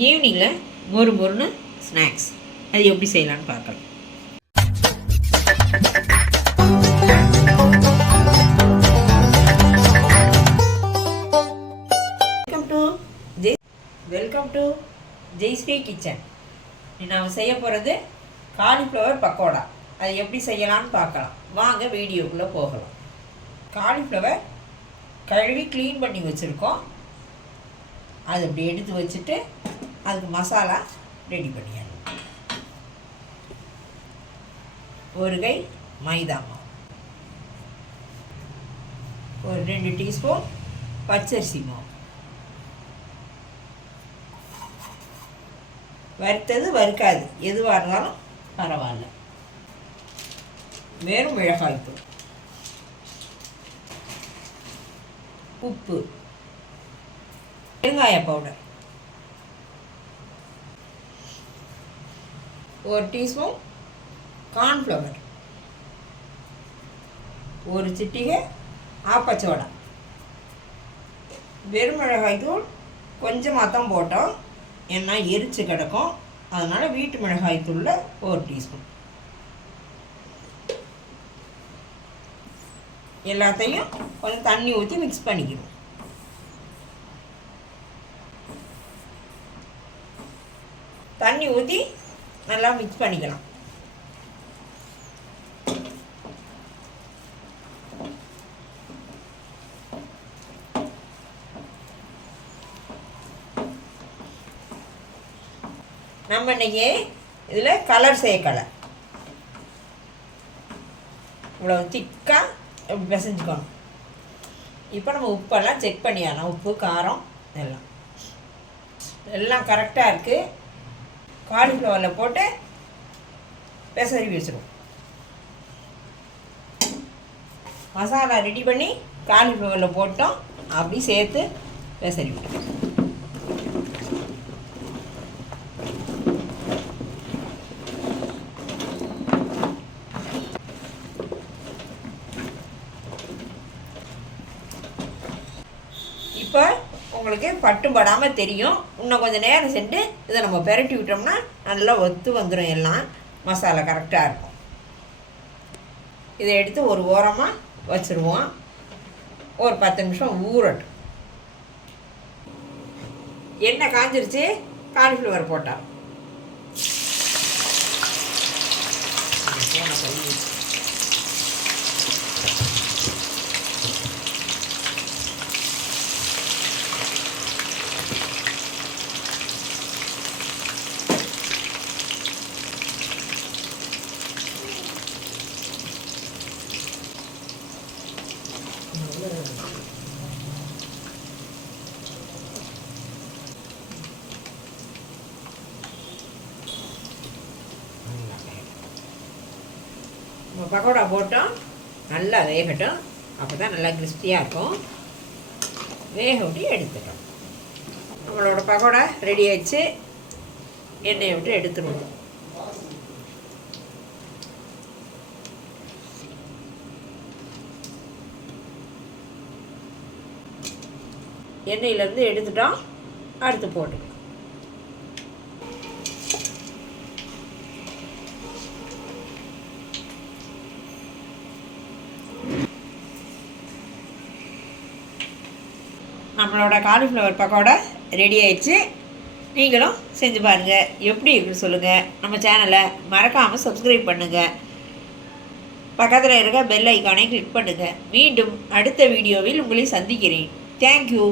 ஈவினிங்கில் மொறு மொறுன்னு ஸ்நாக்ஸ் அது எப்படி செய்யலான்னு பார்க்கலாம். Welcome to Jaishree kitchen. நான் செய்ய போகிறது காலிஃப்ளவர் பக்கோடா. அது எப்படி செய்யலான்னு பார்க்கலாம். வாங்க வீடியோக்குள்ளே போகலாம். காலிஃப்ளவர் கழுவி க்ளீன் பண்ணி வச்சுருக்கோம். அது அப்படி எடுத்து வச்சுட்டு அதுக்கு மசாலா ரெடி பண்ணிடலாம். ஒரு கை மைதா மாவு, ஒரு 2 டீஸ்பூன் பச்சரிசி மாவு, வறுத்தது வறுக்காது எதுவாக இருந்தாலும் பரவாயில்ல, வெறும் மிளகாய்த்தூள், உப்பு, பெருங்காய பவுடர், 1 டீஸ்பூன் கார்ன்ஃப்ளவர், 1 சிட்டிகை ஆப்பச்சோடா, வெறும் மிளகாய்த்தூள் கொஞ்சமாக தான் போட்டோம், ஏன்னா எரிச்சு கிடக்கும். அதனால் வீட்டு மிளகாய்த்தூளில் 1 டீஸ்பூன். எல்லாத்தையும் கொஞ்சம் தண்ணி ஊற்றி மிக்ஸ் பண்ணிக்கணும். தண்ணி ஊற்றி நல்லா மிக்ஸ் பண்ணிக்கலாம். நம்ம இன்றைக்கி இதில் கலர் சேர்க்கலை. இவ்வளோ திக்காக இப்படி பிசைஞ்சுக்கணும். இப்போ நம்ம உப்பெல்லாம் செக் பண்ணிடலாம். உப்பு, காரம் எல்லாம் கரெக்டாக இருக்குது. காலிஃப்ளவரில் போட்டு பெசரி வச்சுருவோம். மசாலா ரெடி பண்ணி காலிஃப்ளவரில் போட்டோம். அப்படி சேர்த்து பெசரி விடுவோம். இப்போ உங்களுக்கு பட்டுப்படாமல் தெரியும். இன்னும் கொஞ்சம் நேரம் சென்று இதை நம்ம பெரட்டி விட்டோம்னா நல்லா ஒத்து வந்துடும். எல்லாம் மசாலா கரெக்டாக இருக்கும். இதை எடுத்து ஒரு ஓரமாக வச்சுருவோம். ஒரு 10 நிமிஷம் ஊறட்டும். எண்ணெய் காஞ்சிருச்சு. காலிஃப்ளவர் போட்டால் பக்கோடா போட்டோம். நல்லா வேகட்டும். அப்போ தான் நல்லா கிறிஸ்பியாக இருக்கும். வேக விட்டு எடுத்துட்டோம். நம்மளோட பக்கோடா ரெடி ஆகிடுச்சு. எண்ணெயை விட்டு எடுத்துருவோம். எண்ணெயிலேருந்து எடுத்துட்டோம். அடுத்து போட்டுக்கலாம். நம்மளோட காலிஃப்ளவர் பக்கோடா ரெடி ஆயிடுச்சு. நீங்களும் செஞ்சு பாருங்கள். எப்படி இருக்குன்னு சொல்லுங்கள். நம்ம சேனலை மறக்காமல் சப்ஸ்கிரைப் பண்ணுங்கள். பக்கத்தில் இருக்க பெல் ஐக்கானை கிளிக் பண்ணுங்கள். மீண்டும் அடுத்த வீடியோவில் உங்களை சந்திக்கிறேன். தேங்க்யூ.